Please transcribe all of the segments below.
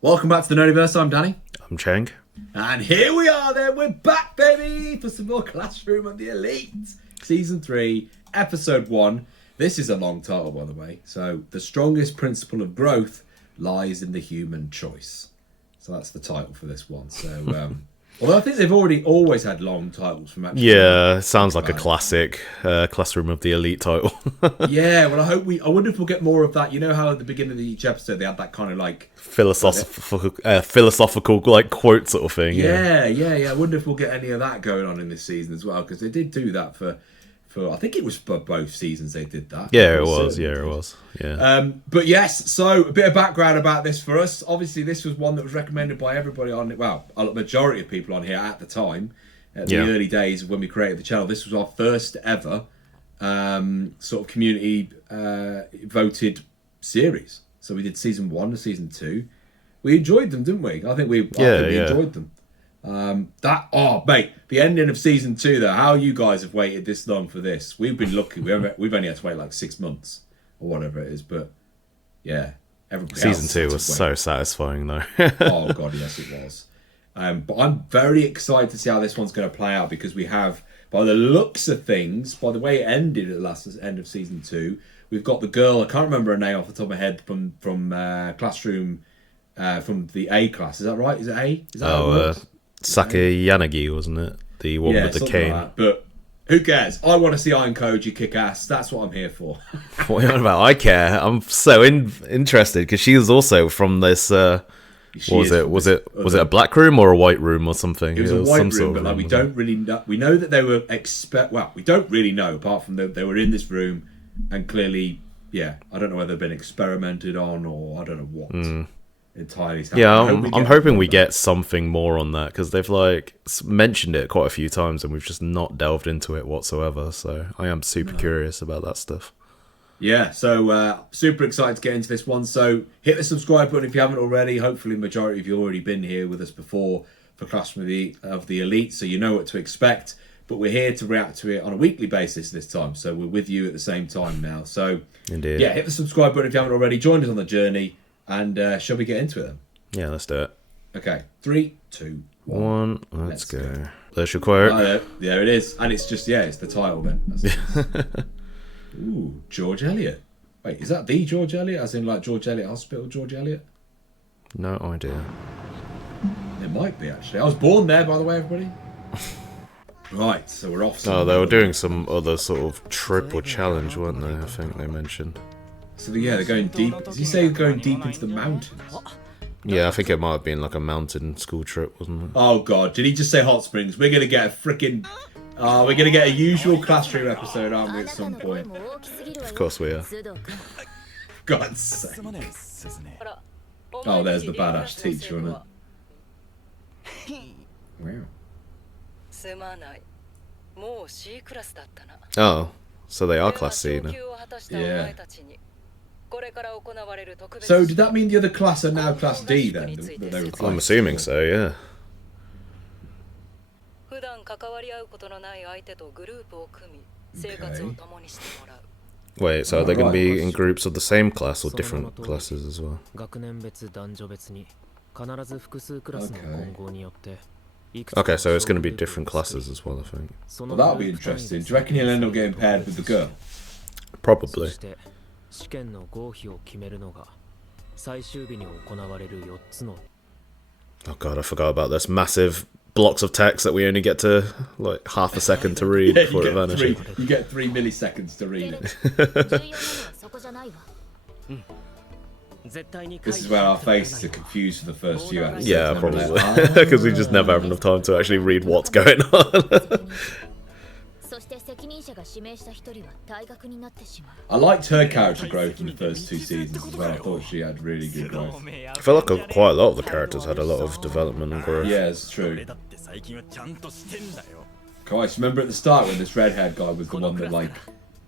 Welcome back to the Nerdiverse. I'm Danny. I'm Cheng. And here we are then. We're back, baby, for some more Classroom of the Elite. Season 3, Episode 1. This is a long title, by the way. So, the strongest principle of growth lies in the human choice. So that's the title for this one. So, although I think they've always had long titles from actually. Yeah, sounds like a classic Classroom of the Elite title. Yeah, well, I wonder if we'll get more of that. You know how at the beginning of each episode they had that kind of like philosophical like quote sort of thing. Yeah. I wonder if we'll get any of that going on in this season as well, because they did do that for I think it was for both seasons they did that. Yeah, it was. Yeah. But yes, so a bit of background about this for us. Obviously, this was one that was recommended by everybody on it. Well, a majority of people on here at the time, at the early days of when we created the channel. This was our first ever sort of community voted series. So we did season 1 to season 2. We enjoyed them, didn't we? I think we enjoyed them. Mate, the ending of season 2 though, how you guys have waited this long for this. We've been lucky. We've only had to wait like 6 months or whatever it is, but yeah, everybody season 2 was so satisfying though. Oh god, yes it was. But I'm very excited to see how this one's going to play out, because we have, by the looks of things, by the way it ended at the last end of season 2, we've got the girl, I can't remember her name off the top of my head, from Classroom, from the A class. Is that right? Is it A? Is that Saki Yanagi, wasn't it? The one with the cane. Like, but who cares? I want to see Iron Koji kick ass. That's what I'm here for. What are you on about? I care. I'm so interested because she was also from this. Was it a black room or a white room or something? It was a white room, but like we don't really know. We know that they were we don't really know apart from they were in this room, and clearly, yeah, I don't know whether they've been experimented on or I don't know what. Entirely. Yeah, I'm hoping we get something more on that, because they've like mentioned it quite a few times and we've just not delved into it whatsoever. So I am super curious about that stuff. Yeah, so super excited to get into this one. So hit the subscribe button if you haven't already. Hopefully, majority of you already been here with us before for Classroom of the Elite, so you know what to expect. But we're here to react to it on a weekly basis this time, so we're with you at the same time now. So indeed, yeah, hit the subscribe button if you haven't already. Join us on the journey. And shall we get into it then? Yeah, let's do it. Okay, 3, 2, 1. Let's go. There's your quote. There it is. And it's just, it's the title then. Ooh, George Eliot. Wait, is that the George Eliot? As in like George Eliot Hospital, George Eliot? No idea. It might be, actually. I was born there, by the way, everybody. Right, so we're off. Oh, they were doing some other sort of trip or challenge, weren't they? I think they mentioned. So they're going deep. Does he say going deep into the mountains? Yeah, I think it might have been like a mountain school trip, wasn't it? Oh god, did he just say hot springs? We're gonna get a freaking we're gonna get a usual Classroom episode, aren't we, at some point? Of course we are. God's sake. Oh, there's the badass teacher, isn't it? Wow. Oh, so they are Class C now. Yeah. So did that mean the other class are now Class D then? That they were I'm assuming so, yeah. Okay. Wait, so are they going to be in groups of the same class or different classes as well? Okay, so it's going to be different classes as well, I think. Well, that'll be interesting. Do you reckon he'll end up getting paired with the girl? Probably. Oh god, I forgot about this. Massive blocks of text that we only get to like half a second to read before it vanishes. You get 3 milliseconds to read it. This is where our faces are confused for the first few episodes. Yeah, probably. Because we just never have enough time to actually read what's going on. I liked her character growth in the first 2 seasons as well. I thought she had really good growth. I feel like quite a lot of the characters had a lot of development and growth. Yeah, it's true. Christ, remember at the start when this red-haired guy was the one that like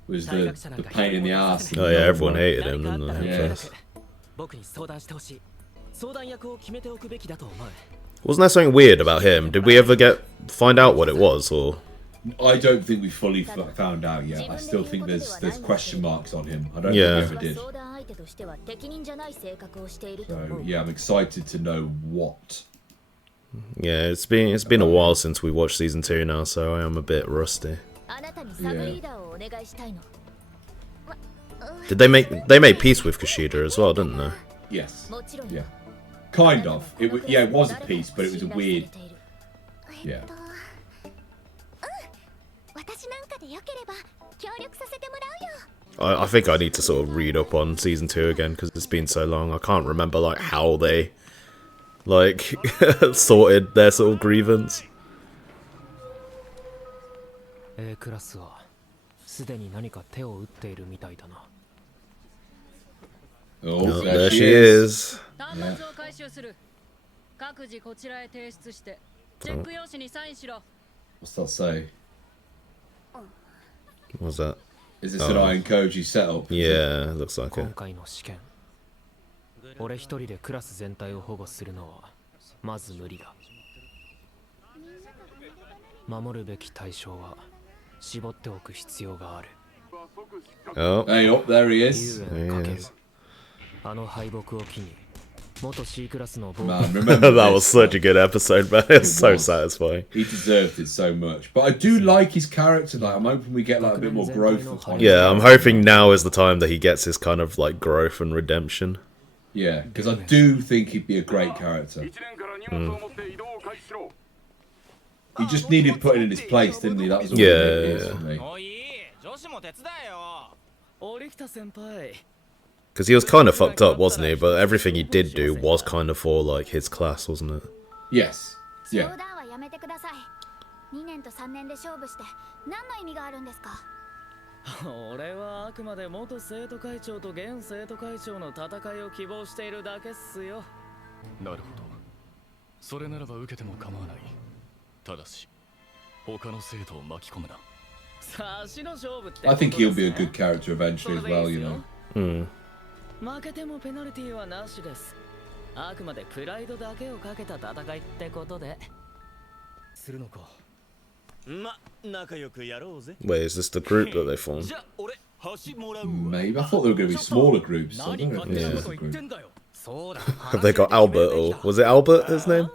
was the pain in the ass? Oh yeah, everyone hated him, didn't they? Yeah. Wasn't there something weird about him? Did we ever find out what it was, or? I don't think we fully found out yet. I still think there's question marks on him. I don't think we ever did. So yeah, I'm excited to know what. Yeah, it's been a while since we watched season 2 now, so I am a bit rusty. Yeah. Did they made peace with Kushida as well, didn't they? Yes. Yeah. Kind of. It was a piece, but it was a weird. Yeah. I think I need to sort of read up on season 2 again because it's been so long. I can't remember like how they like sorted their sort of grievance. Oh, there she is. Yeah. What's that say? What's that? Is this an Iron Koji setup? Yeah, looks like it. 俺一人でクラス全体を保護するのはまず無理だ。守るべき対象は絞っておく必要がある。Oh, Hey, up there he is. there he is. あの敗北を機に元 C クラスの Man, remember That this, was such a good episode, man. It's so was. satisfying. He deserved it so much. But I do like his character. Like, I'm hoping we get like a bit more growth with him. Yeah, I'm hoping now is the time that he gets his kind of like growth and redemption. Yeah, because I do think he'd be a great character. He just needed putting in his place, didn't he? That was all it is for me. Because he was kind of fucked up, wasn't he? But everything he did do was kind of for like his class, wasn't it? Yes. Yeah. 俺はあくまで元生徒会長と現生徒会長の戦いを希望しているだけっすよ。なるほど。それならば受けても構わない。ただし、他の生徒を巻き込むな。差しの勝負って。I think he'll be a good character eventually as well, you know. Hmm. 負けてもペナルティーはなしです。あくまでプライドだけをかけた戦いってことで。するのか。 Wait, is this the group that they formed? Maybe. I thought they were going to be smaller groups. So I don't know if this is a group. Have they got Albert or was it Albert his name?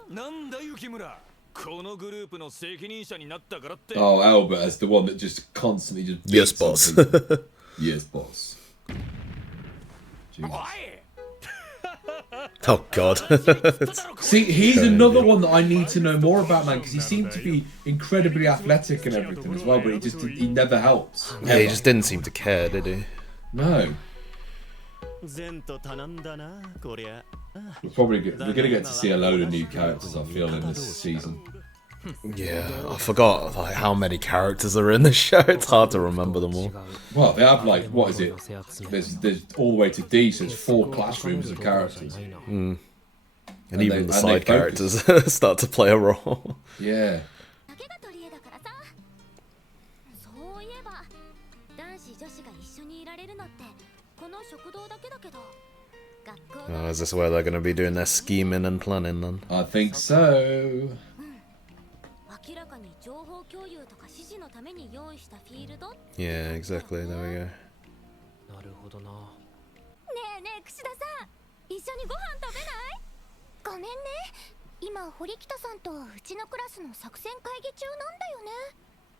Oh, Albert as the one that just constantly just Yes, beats boss. something. Yes, boss. Jesus. Oh god. See, he's another one that I need to know more about, man, because he seemed to be incredibly athletic and everything as well, but he never helps. Yeah, he just didn't seem to care, did he? No. We're gonna get to see a load of new characters, I feel, in this season. Yeah, I forgot like how many characters are in the show. It's hard to remember them all. Well, they have like, what is it? There's all the way to D, so it's 4 classrooms of characters. And even the they side focus. characters start to play a role. Yeah. Oh, is this where they're going to be doing their scheming and planning then? I think so. Yeah, exactly. There we go. なるほどな。ねえねえ串田さん、一緒にご飯食べない？ごめんね。今堀北さんとうちのクラスの作戦会議中なんだよね。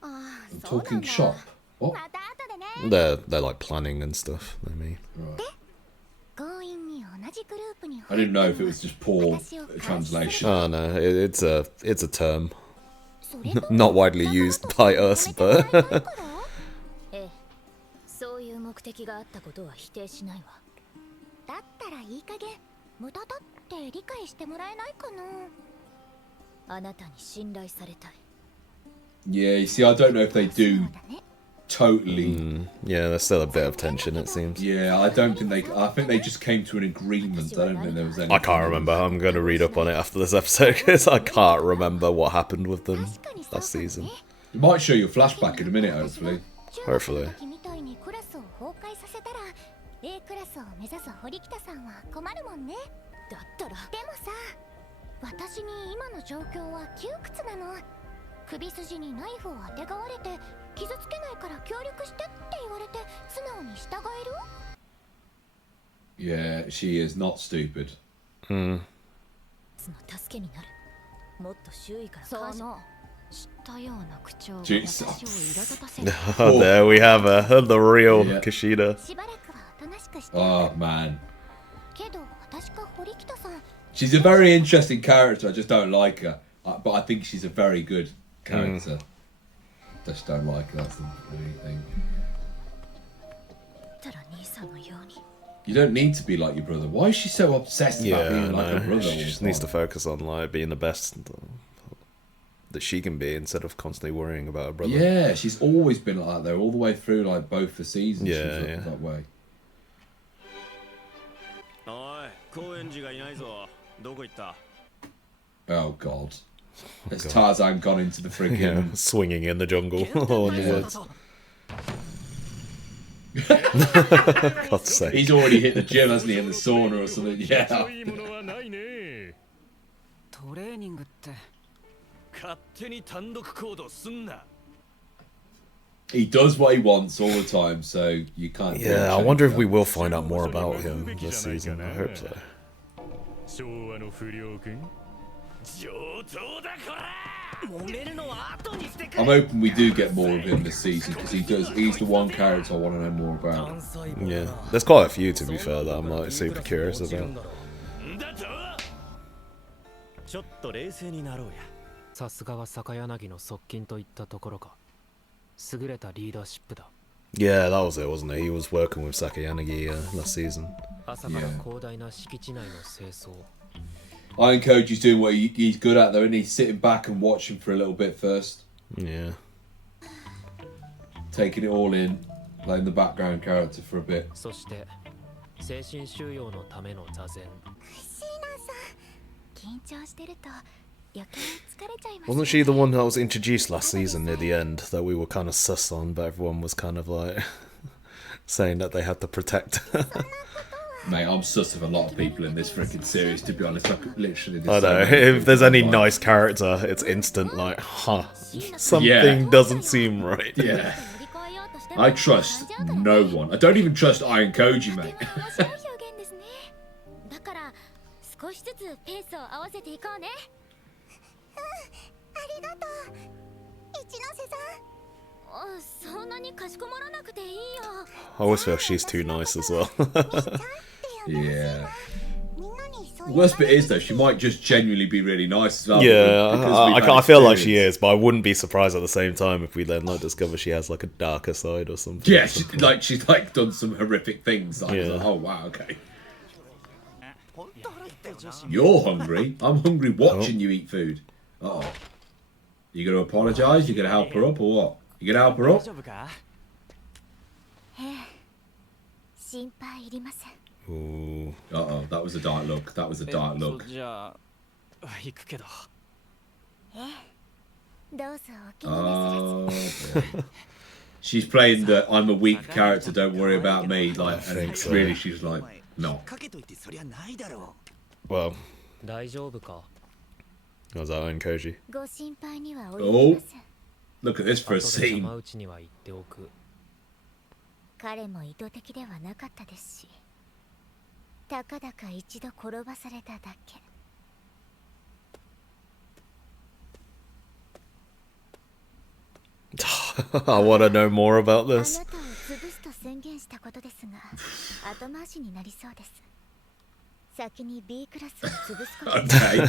ああ、そうなん Talking だ。 shop. What? また後でね。 They're like planning and stuff, I mean. Right. 強引に同じグループに I didn't know if it was just poor translation. Oh no, it's a term. Not widely used by us, but ええ、そういう目的があったことは否定しないわ。だったらいい加減無駄だって理解してもらえないかな。あなたに信頼されたい。 Yeah, you see, I don't know if they do totally. yeah, there's still a bit of tension, it seems. Yeah, I don't think they. I think they just came to an agreement. I don't think there was any. I can't remember. I'm going to read up on it after this episode because I can't remember what happened with them last season. It might show you a flashback in a minute, hopefully. Hopefully. A クラスを目指す堀北さんは困るもんね。だったらでもさ、私に今の状況は窮屈なの。首筋にナイフをあてがわれて傷つけないから協力してって言われて素直に従える？ Yeah, she is not stupid. その助けになる。もっと周囲から感謝。知ったような口調が Jesus. 私を苛立たせる。 Oh, there we have her, the real Yeah. Kushida. しばらくはおとなしくして。 Oh man. けど私か堀北さん。 She's a very interesting character. I just don't like her. But I think she's a very good character. Just don't like her. That's the only thing. たら兄さんのように。 You don't need to be like your brother. Why is she so obsessed about Yeah, being like her no. brother? She just needs to focus on like being the best that she can be instead of constantly worrying about her brother. Yeah, she's always been like that though, all the way through like both the seasons. Yeah, she's yeah. that way. おい、高円寺がいないぞ。どこ行った？ Oh god. Has Tarzan gone into the freaking... Yeah, swinging in the jungle or in the woods. God's sake. He's already hit the gym, hasn't he, in the sauna or something? Yeah. いいものはないね。トレーニングって。勝手に単独行動すんな。 He does what he wants all the time, so you can't... Yeah, I wonder if we will find out more about him this season. I hope so. 昭和の不良君。上等だこら。揉めるのは後にしてく I'm れ。 hoping we do get more of him this season, because he's the one character I want to know more about. Yeah, there's quite a few to be fair that I'm like super curious about. だと。ちょっと冷静になろうや。さすがは坂柳の側近といったところか。優れたリーダーシップだ。 Yeah, that was it, wasn't it? He was working with Sakayanagi last season. 朝から広大な敷地内の清掃。 Iron Koji's doing what he's good at though, and he's sitting back and watching for a little bit first. Yeah. Taking it all in, playing the background character for a bit. そして精神収容のための座禅。シーナさん、緊張してると余計疲れちゃいます。 Wasn't she the one that was introduced last season near the end that we were kind of sus on, but everyone was kind of like saying that they had to protect her? Mate, I'm sus of a lot of people in this freaking series, to be honest. I could literally just I know, say if there's any like- nice character, it's instant like, huh, something doesn't seem right. Yeah. I trust no one. I don't even trust Iron Koji, mate. だから少しずつペースを合わせていこうね。ありがとう、一ノ瀬さん。そんなにかしこまらなくていいよ。 I always feel she's too nice as well. Yeah. The worst bit is though, she might just genuinely be really nice as well. Yeah, because we've had I feel like she experience. is, but I wouldn't be surprised at the same time if we then like discover she has like a darker side or something. Yeah, she's like done some horrific things. Like, Yeah. oh wow, okay. You're hungry. I'm hungry watching you eat food. Uh oh. You gonna apologise? You gonna help her up or what? You gonna help her 大 up? 丈夫か？心配いりません。 Ooh. Uh oh, that was a dark look. That was a dark look. じゃあ行くけど。どうぞお気に召せらず。 Oh, boy. She's playing the I'm a weak character, don't worry about me. Like, and think so. really, she's like, no. かけといてそりゃないだろ Well, 大丈夫か。 was that Iron Koji? ご心配にはおりません。 Look at this for a 後で scene. 山内には言っておく。彼も意図的ではなかったですし、たかだか一度転ばされただけ。 I want to know more about あな this. たを潰すと宣言したことですが、後回しになりそうです。先に B クラスを潰すことです。 Okay.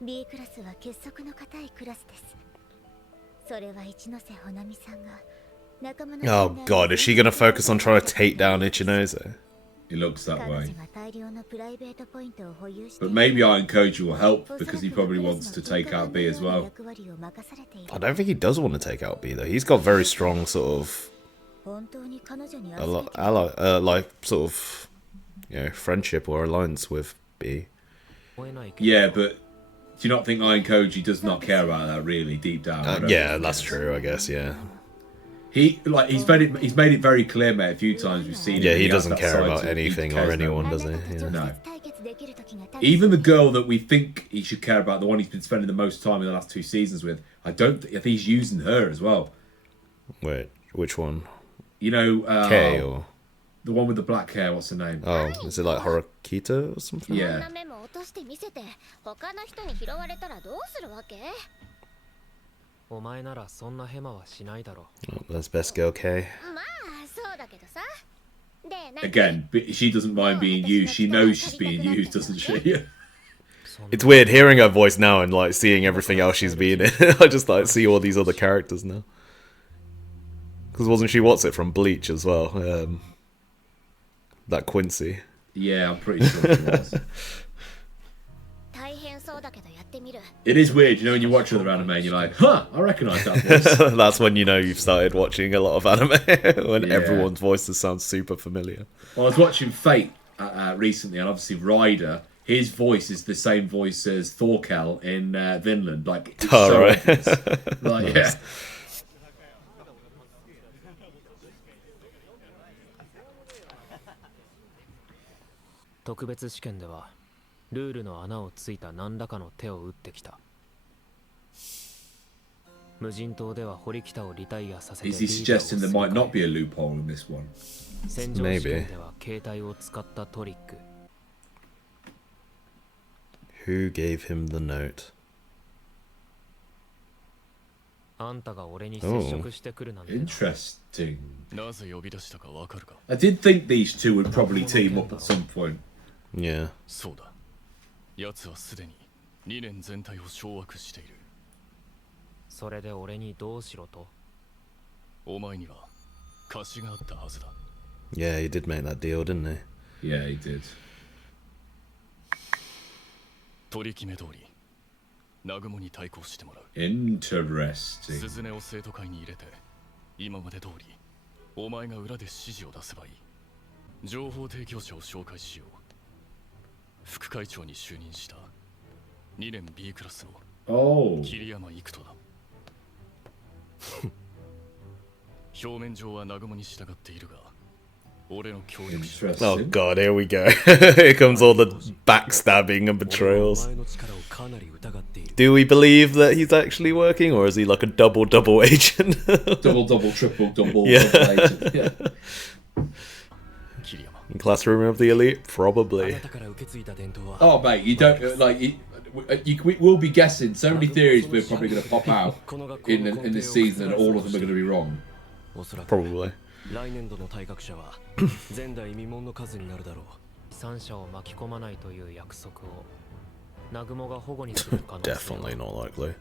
B クラスは結束の固いクラスです。それは一ノ瀬ほなみさんが仲間の Oh god, is she gonna focus on trying to take down Ichinose? It looks that 彼女 way. が大量のプライベートポイントを保有して But maybe Iron Koji will help because he probably wants to take out B as well. I don't think he does want to take out B though. He's got very strong sort of like sort of friendship or alliance with B. 思えないけど。 Yeah, but do you not think Iron Koji does not care about that really deep down? I don't Yeah, think that's he true. I guess. Yeah. He's made it very clear, mate. A few times we've seen. Yeah, it, he has doesn't that care side about to him. He anything or cares about anyone, does he? Yeah. No. Even the girl that we think he should care about, the one he's been spending the most time in the last 2 seasons with, I think he's using her as well. Wait, which one? You know, K or The one with the black hair, what's her name? Oh, is it like Horikita or something? こん Yeah. なメモ落として見せて他の人に拾われたらどうするわけ？お前ならそんなヘマはしないだろう。 Oh, that's best girl K. まあそうだけどさ。で、なんか Again, she doesn't mind being used. She knows she's being used, doesn't she? It's weird hearing her voice now and like seeing everything else she's been in. I just like see all these other characters now. Because wasn't she what's it from Bleach as well? That Quincy. Yeah, I'm pretty sure she was. 大変そうだけどやってみる。 It is weird, you know, when you watch other anime and you're like, huh, I recognise that voice. That's when you know you've started watching a lot of anime. When Yeah. everyone's voices sound super familiar. Well, I was watching Fate recently, and obviously Ryder, his voice is the same voice as Thorkel in Vinland. Like, it's Oh, so right. obvious. Like, yeah. 特別試験ではルールの穴をついた何らかの手を打ってきた。無人島では堀北をリタイアさせて Is he suggesting there might not be a loophole in this one? 戦場試験では携帯を使ったトリック。 Who gave him the note? あんたが俺に接触してくるなんて。 Interesting. なぜ呼び出したかわかるか？ I did think these two would probably team up at some point. Yeah. そうだ。奴はすでに2年全体を掌握している。それで俺にどうしろと？お前には貸しがあったはずだ。Yeah, he did make that deal, didn't he? Yeah, he did. 取り決め通り、南雲に対抗してもらう。 Interesting. 鈴音を生徒会に入れて、今まで通り、お前が裏で指示を出せばいい。情報提供者を紹介しよう。副会長に就任した2年 B クラスの Oh. 桐山育人だ。表面上は南雲に従っているが、俺の協力者。 Oh Interesting. god, here we go. Here comes all the backstabbing and betrayals. Do we believe that he's actually working, or is he like a double agent? Double, triple, double. Yeah. Double agent. Yeah. 桐山。 In Classroom of the Elite? Probably. Oh, mate, you don't like. We will be guessing so many theories we're probably going to pop out in this season, and all of them are going to be wrong. Probably. 来年度の退学者は前代未聞の数になるだろう。三者を巻き込まないという約束を南雲が保護にする可能性は Definitely not likely.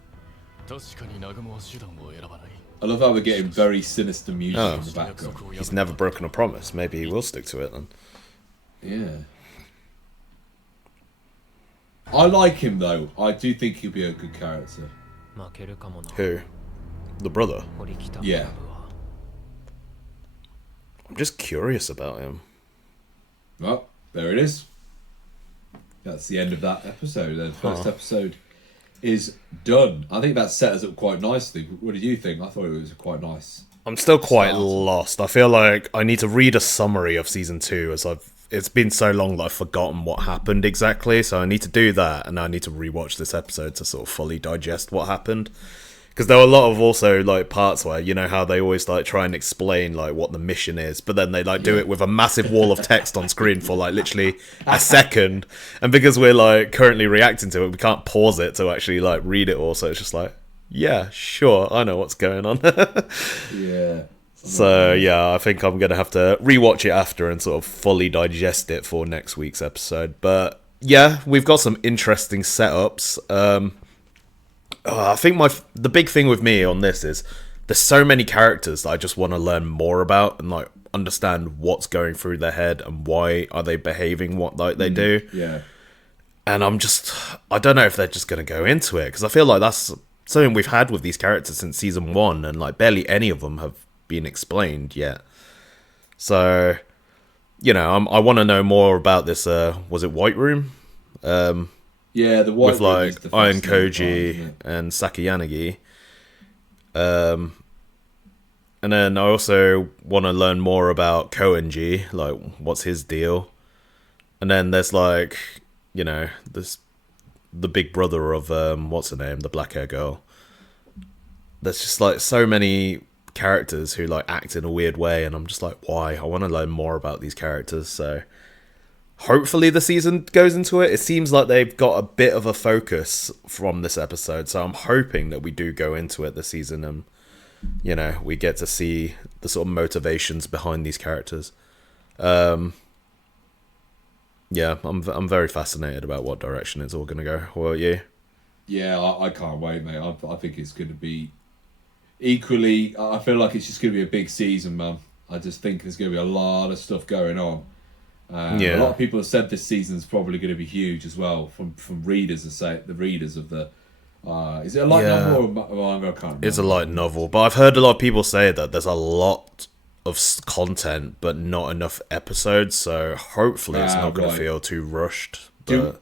確かに南雲は手段を選ばない。 I love how we're getting very sinister music Oh. in the background. He's never broken a promise. Maybe he will stick to it then. Yeah. I like him though. I do think he'll be a good character. 負けるかもな。 Who? The brother? 堀北 Yeah. 学は I'm just curious about him. Well, there it is. That's the end of that episode. The first episode is done. I think that set us up quite nicely. What did you think? I thought it was quite nice. I'm still quite Start. lost. I feel like I need to read a summary of season 2 as it's been so long that I've forgotten what happened exactly, so I need to do that, and I need to rewatch this episode to sort of fully digest what happened. Because there were a lot of also like parts where, you know how they always like try and explain like what the mission is, but then they like do it with a massive wall of text on screen for like literally a second, and because we're like currently reacting to it, we can't pause it to actually like read it all, so it's just like, yeah, sure, I know what's going on. Yeah. So yeah, I think I'm gonna have to rewatch it after and sort of fully digest it for next week's episode. But yeah, we've got some interesting setups. I think the big thing with me on this is there's so many characters that I just want to learn more about and like understand what's going through their head and why are they behaving what like they do. Yeah. And I don't know if they're just gonna go into it, because I feel like that's something we've had with these characters since season 1, and like barely any of them have been explained yet. So, you know, I want to know more about this. Was it White Room? Yeah, the white With room is like the Iron fascinating part, Koji isn't it? and Sakayanagi. And then I also want to learn more about Koenji, like what's his deal. And then there's like, you know, the big brother of what's her name, the black hair girl. There's just like so many characters who like act in a weird way, and I'm just like, why? I want to learn more about these characters. So hopefully the season goes into it. It seems like they've got a bit of a focus from this episode, so I'm hoping that we do go into it this season and, you know, we get to see the sort of motivations behind these characters. Yeah, I'm very fascinated about what direction it's all going to go. What about you? Yeah, I can't wait, mate. I think it's going to be equally. I feel like it's just going to be a big season, man. I just think there's going to be a lot of stuff going on. A lot of people have said this season's probably going to be huge as well. From readers, the readers of the. Is it a light novel or a manga? I can't remember. It's a light novel, but I've heard a lot of people say that there's a lot of content, but not enough episodes. So hopefully, it's not going to feel too rushed. But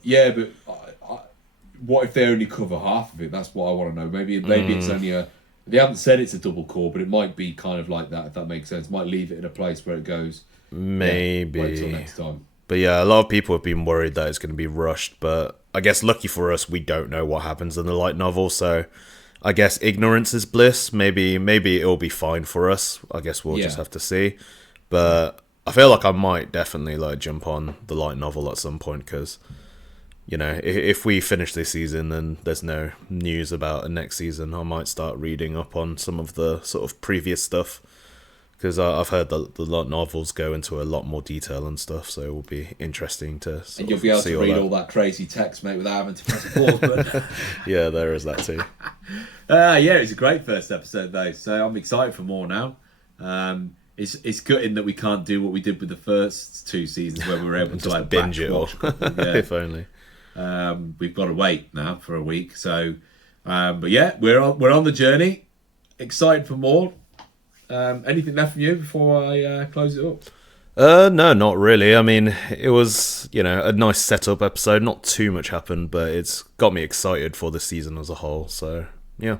what if they only cover half of it? That's what I want to know. Maybe it's only a. They haven't said it's a double core, but it might be kind of like that. If that makes sense, might leave it in a place where it goes. Maybe. Wait till next time. But yeah, a lot of people have been worried that it's going to be rushed. But I guess lucky for us, we don't know what happens in the light novel. So I guess ignorance is bliss. Maybe it'll be fine for us. I guess we'll just have to see. But I feel like I might definitely like jump on the light novel at some point because, you know, if we finish this season and there's no news about the next season, I might start reading up on some of the sort of previous stuff. Because I've heard that the light novels go into a lot more detail and stuff, so it will be interesting to and you'll be able to read all that crazy text, mate, without having to press a pause button. Yeah, there is that too. Yeah, it's a great first episode, though, so I'm excited for more now. It's gutting that we can't do what we did with the first two seasons, where we were able to just like binge it all. If only. We've got to wait now for a week, so but yeah, we're on the journey. Excited for more. Anything left from you before I close it up? No, not really. I mean, it was, you know, a nice setup episode. Not too much happened, but it's got me excited for the season as a whole. So, yeah.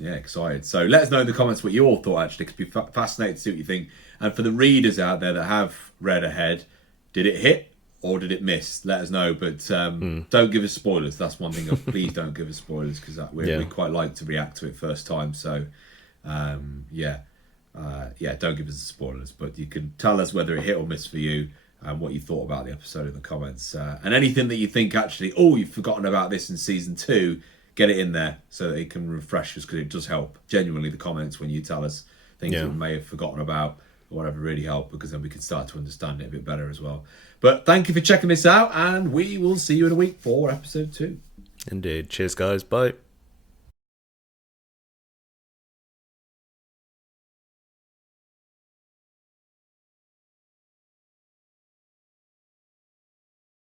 Yeah, excited. So let us know in the comments what you all thought, actually, because it'd be fascinating to see what you think. And for the readers out there that have read ahead, did it hit or did it miss? Let us know. But don't give us spoilers. That's one thing. Please don't give us spoilers, because we quite like to react to it first time. So... don't give us the spoilers, but you can tell us whether it hit or miss for you and what you thought about the episode in the comments, and anything that you think actually, you've forgotten about this in season 2, get it in there so that it can refresh us, because it does help. Genuinely, the comments when you tell us things that we may have forgotten about or whatever really help, because then we can start to understand it a bit better as well. But thank you for checking this out, and we will see you in a week for episode 2. Indeed. Cheers, guys. Bye.